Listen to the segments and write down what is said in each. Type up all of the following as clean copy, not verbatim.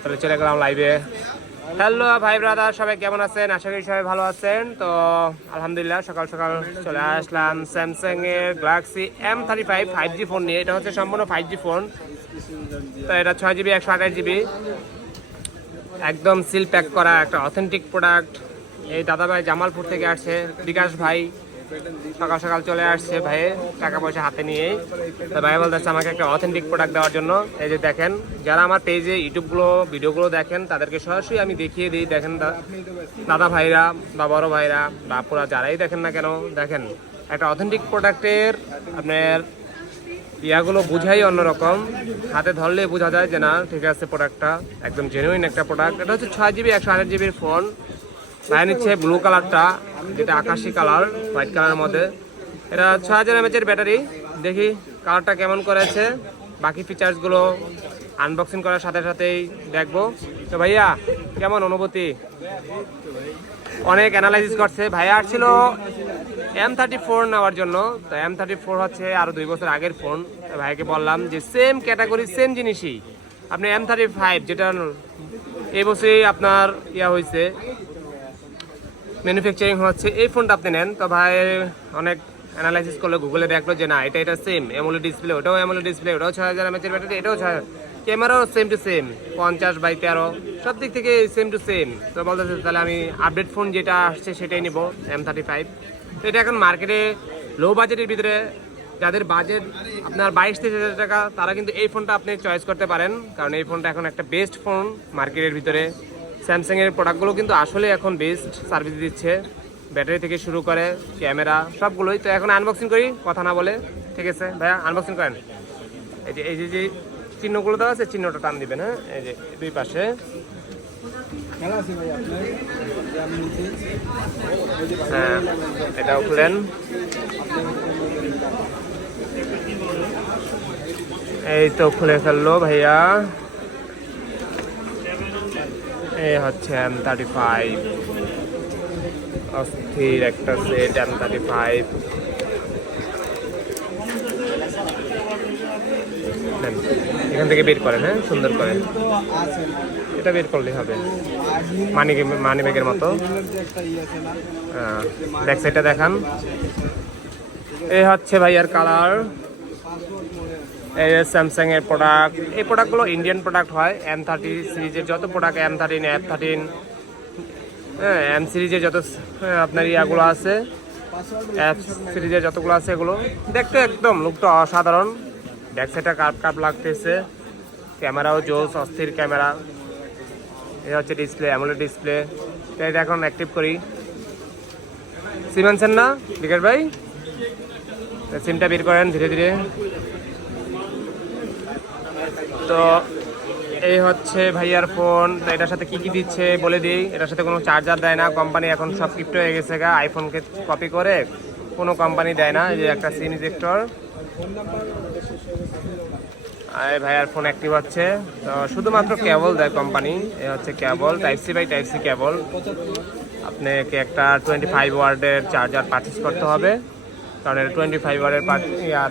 তাহলে চলে গেলাম লাইভে। হ্যালো ভাই ব্রাদার, সবাই কেমন আছেন? আশা করি সবাই ভালো আছেন। তো আলহামদুলিল্লাহ সকাল সকাল চলে আসলাম স্যামসাং এর গ্যালাক্সি M35 5G ফোন নিয়ে। এটা হচ্ছে সম্পূর্ণ 5G ফোন। তো এটা 6GB 128GB একদম সিল প্যাক করা একটা অথেন্টিক প্রোডাক্ট। এই দাদা ভাই জামালপুর থেকে আসছে, বিকাশ ভাই সকাল সকাল চলে আসছে ভাই টাকা পয়সা হাতে নিয়ে। তো ভাই বলতেছে আমাকে একটা অথেন্টিক প্রোডাক্ট দেওয়ার জন্য। এই যে দেখেন, যারা আমার পেজে ইউটিউবগুলো ভিডিওগুলো দেখেন তাদেরকে সরাসরি আমি দেখিয়ে দিই। দেখেন দাদা ভাইরা বা বড় ভাইরা বা পুরা যারাই দেখেন না কেন, দেখেন একটা অথেন্টিক প্রোডাক্টের আপনার ইয়াগুলো বোঝাই অন্যরকম। হাতে ধরলে বোঝা যায় যে না ঠিক আছে, প্রোডাক্টটা একদম জেনুইন একটা প্রোডাক্ট। এটা হচ্ছে 6GB 128GB ফোন। ভাই নিচ্ছে ব্লু কালারটা, যেটা আকাশি কালার হোয়াইট কালারের মধ্যে। এটা 6000 mAh ব্যাটারি। দেখি কালারটা কেমন করেছে, বাকি ফিচার্সগুলো আনবক্সিং করার সাথে সাথেই দেখবো। তো ভাইয়া কেমন অনুভূতি? অনেক অ্যানালাইসিস করছে ভাইয়া, আসছিল M34 নেওয়ার জন্য। তো M34 হচ্ছে আরও 2 বছর আগের ফোন। ভাইকে বললাম যে সেম ক্যাটাগরি সেম জিনিসই আপনি M35 যেটা এই বছরই আপনার ইয়া হয়েছে, ম্যানুফ্যাকচারিং হচ্ছে, এই ফোনটা আপনি নেন। তো ভাই অনেক অ্যানালাইসিস করলে গুগলে দেখলো যে না এটা সেম অ্যামোলেড ডিসপ্লে, ওটাও অ্যামোলেড ডিসপ্লে, ওটাও 6000 mAh ব্যাটারি, এটাও ক্যামেরাও সেম টু সেম 50x13, সব দিক থেকে সেম টু সেম। তো বলতেছে তাহলে আমি আপডেট ফোন যেটা আসছে সেটাই নিব, M35। তো এটা এখন মার্কেটে লো বাজেটের ভিতরে, যাদের বাজেট আপনার 22-23 হাজার টাকা, তারা কিন্তু এই ফোনটা আপনি চয়েস করতে পারেন, কারণ এই ফোনটা এখন একটা বেস্ট ফোন মার্কেটের ভিতরে। স্যামসাংয়ের প্রোডাক্টগুলো কিন্তু আসলে এখন বেস্ট সার্ভিস দিচ্ছে, ব্যাটারি থেকে শুরু করে ক্যামেরা সবগুলোই। তো এখন আনবক্সিং করি কথা না বলে, ঠিক আছে ভাইয়া আনবক্সিং করেন। এই যে চিহ্নগুলো দেওয়া আছে, চিহ্নটা টান দিবেন। হ্যাঁ, এই যে দুই পাশে হ্যাঁ, এটাও খুলেন। এই তো খুলে ফেললো ভাইয়া। এই হচ্ছে M35, অস্থির একটা সেট M35। এখান থেকে বের করেন, হ্যাঁ সুন্দর করে এটা বের করলেই হবে, মানি ব্যাগের মতো। ব্যাক সাইডটা দেখান। এই হচ্ছে ভাইয়ার কালার। এই স্যামসাং এর প্রোডাক্ট, এই প্রোডাক্টগুলো ইন্ডিয়ান প্রোডাক্ট হয়। M30 সিরিজের যত প্রোডাক্ট, M13, F13, হ্যাঁ M সিরিজের যত আপনার ইয়াগুলো আছে, F সিরিজের যতগুলো আছে, এগুলো দেখতে একদম লুকটা অসাধারণ। ব্যাক সাইডটা কার্ভ লাগতেছে, ক্যামেরাও জোস, অস্থির ক্যামেরা। এই হচ্ছে ডিসপ্লে, অ্যামোলেড ডিসপ্লে। এটা এখন অ্যাক্টিভ করি। সিম আনছেন না বিকাশ ভাই? সিমটা বের করেন ধীরে ধীরে। তো এই হচ্ছে ভাইয়ার ফোন। তো এটার সাথে কি কি দিচ্ছে বলে দিই। এটার সাথে কোনো চার্জার দেয় না কোম্পানি, এখন সব ক্রিপ্টো হয়ে গেছে গা। আইফোনকে কপি করে কোনো কোম্পানি দেয় না। এই যে একটা সিম ইজেক্টর, আর ভাইয়ার ফোন অ্যাক্টিভ হচ্ছে। তো শুধুমাত্র কেবল দেয় কোম্পানি। এই হচ্ছে কেবল, টাইপ-সি বাই টাইপ-সি কেবল। আপনাকে একটা 25 ওয়াটের চার্জার পারচেস করতে হবে, কারণ এটা 25 ওয়াটের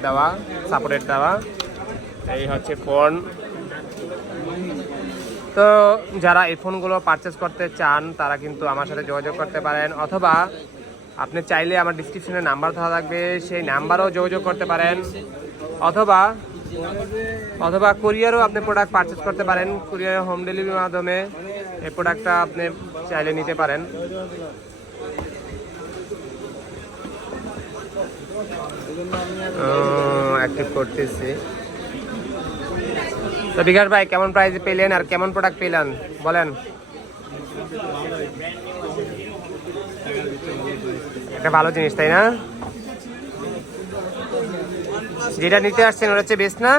দেওয়া, সাপোর্টেড দেওয়া। এই হচ্ছে ফোন। তো যারা এই ফোনগুলো পারচেস করতে চান তারা কিন্তু আমার সাথে যোগাযোগ করতে পারেন, অথবা আপনি চাইলে আমার ডিসক্রিপশনে নাম্বার দেওয়া থাকবে, সেই নাম্বারও যোগাযোগ করতে পারেন, অথবা কুরিয়ারও আপনি প্রোডাক্ট পারচেস করতে পারেন। কুরিয়ার হোম ডেলিভারির মাধ্যমে এই প্রোডাক্টটা আপনি চাইলে নিতে পারেন। অ্যাক্টিভ করতেছি। তো বিকাশ ভাই কেমন প্রাইসে পেলেন আর কেমন প্রোডাক্ট পেলেন বলেন? একটা ভালো জিনিস, তাই না? যেটা নিতে আসছেন ওটা হচ্ছে বেস্ট না?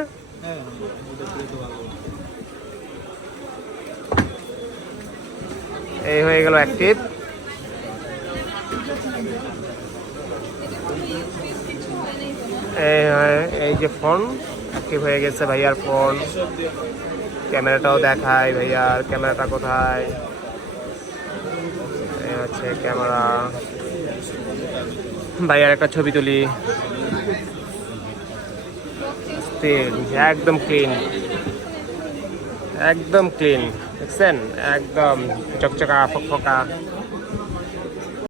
এই হয়ে গেল অ্যাক্টিভ। এই যে ফোন অ্যাক্টিভ হয়ে গেছে ভাইয়ার ফোন। ক্যামেরাটাও দেখায় ভাইয়ার, ক্যামেরাটা কোথায়? এই হচ্ছে ক্যামেরা। ভাইয়ার একটা ছবি তুলি। একদম ক্লিন, একদম ক্লিন। দেখছেন একদম চকচকা ফকফকা